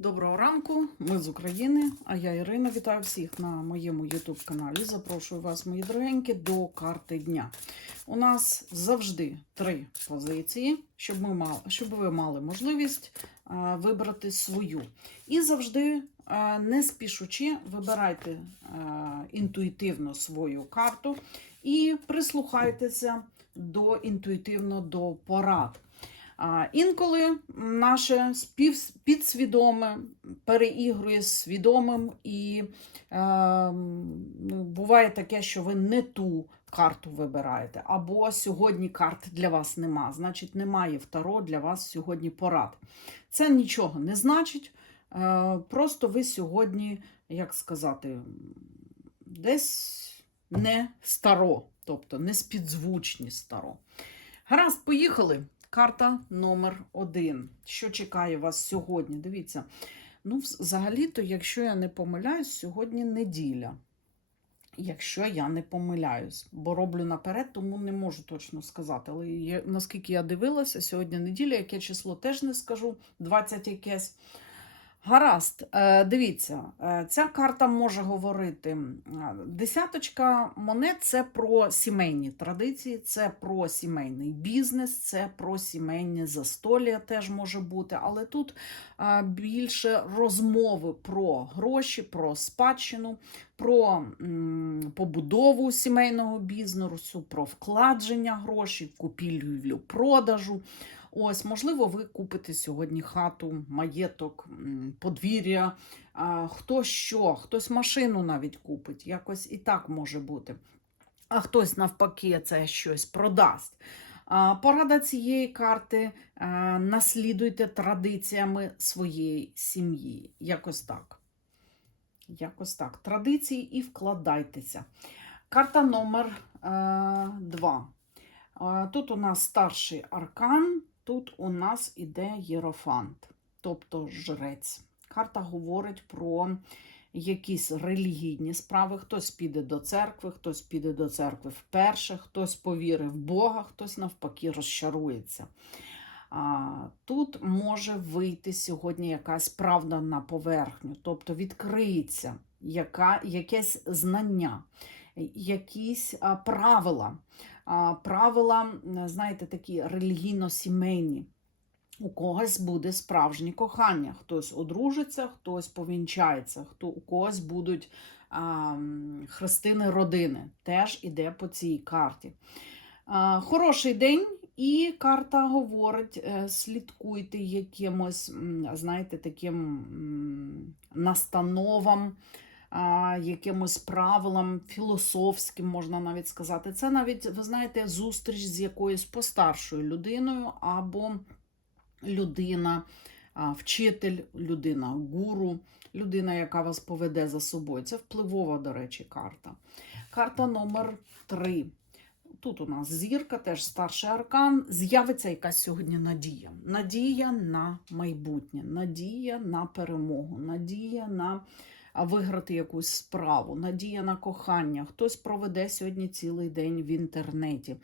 Доброго ранку, ми з України, а я Ірина. Вітаю всіх на моєму YouTube каналі. Запрошую вас, мої дорогенькі, до карти дня. У нас завжди три позиції, щоб, ми мали, щоб ви мали можливість вибрати свою. І завжди, не спішучи, вибирайте інтуїтивно свою карту і прислухайтеся до інтуїтивно до порад. Інколи наше підсвідоме переігрує свідомим, і е, буває таке, що ви не ту карту вибираєте, або сьогодні карт для вас нема, значить, немає второ для вас сьогодні порад. Це нічого не значить. Е, просто ви сьогодні, як сказати, десь не старо, тобто не спідзвучні старо. Гаразд, поїхали. Карта номер один. Що чекає вас сьогодні? Дивіться. Ну, взагалі-то, якщо я не помиляюсь, сьогодні неділя. Якщо я не помиляюсь, бо роблю наперед, тому не можу точно сказати. Але я, наскільки я дивилася, сьогодні неділя, яке число теж не скажу, 20 якесь. Гаразд, е, дивіться, е, ця карта може говорити. Десяточка монет це про сімейні традиції, це про сімейний бізнес, це про сімейне застолля теж може бути. Але тут е, більше розмови про гроші, про спадщину, про побудову сімейного бізнесу, про вкладення грошей, купівлю, продажу. Ось, можливо, ви купите сьогодні хату, маєток, подвір'я, хто що, хтось машину навіть купить, якось і так може бути. А хтось навпаки це щось продасть. Порада цієї карти наслідуйте традиціями своєї сім'ї. Якось так. Якось так. Традиції і вкладайтеся. Карта номер 2. Тут у нас старший аркан. Тут у нас іде єрофант, тобто жрець. Карта говорить про якісь релігійні справи. Хтось піде до церкви, хтось піде до церкви вперше, хтось повірив в Бога, хтось навпаки розчарується. Тут може вийти сьогодні якась правда на поверхню, тобто відкриється яка, якесь знання, якісь правила правила, знаєте, такі релігійно-сімейні. У когось буде справжнє кохання, хтось одружиться, хтось повінчається, хто у когось будуть а, хрестини родини. Теж іде по цій карті. А, хороший день, і карта говорить: е, слідкуйте якимось, знаєте, таким настановам якимось правилам філософським, можна навіть сказати. Це навіть, ви знаєте, зустріч з якоюсь постаршою людиною або людина, вчитель, людина, гуру, людина, яка вас поведе за собою. Це впливова, до речі, карта. Карта номер 3. Тут у нас зірка, теж старший аркан. З'явиться якась сьогодні надія. Надія на майбутнє, надія на перемогу, надія на виграти якусь справу, надія на кохання. Хтось проведе сьогодні цілий день в інтернеті.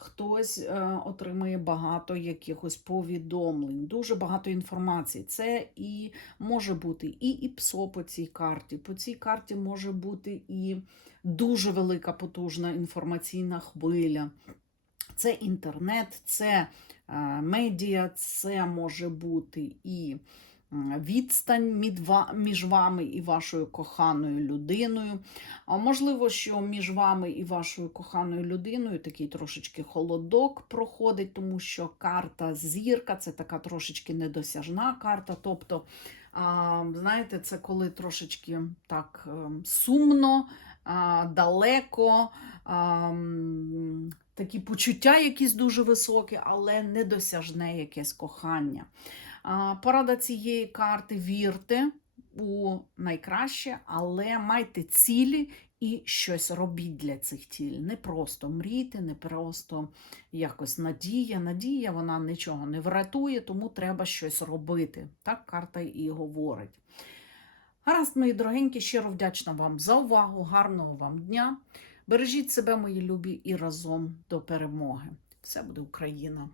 Хтось е, отримає багато якихось повідомлень, дуже багато інформації. Це і може бути і ІПСО по цій карті. По цій карті може бути і дуже велика потужна інформаційна хвиля. Це інтернет, це е, медіа, це може бути і відстань між вами і вашою коханою людиною. А можливо, що між вами і вашою коханою людиною такий трошечки холодок проходить, тому що карта зірка це така трошечки недосяжна карта. Тобто, знаєте, це коли трошечки так ем, сумно, далеко. Такі почуття якісь дуже високі, але недосяжне якесь кохання. Порада цієї карти вірте у найкраще, але майте цілі і щось робіть для цих цілей. Не просто мрійте, не просто якось надія. Надія вона нічого не врятує, тому треба щось робити. Так карта і говорить. Гаразд, мої дорогенькі, щиро вдячна вам за увагу, гарного вам дня. Бережіть себе, мої любі, і разом до перемоги. Все буде Україна!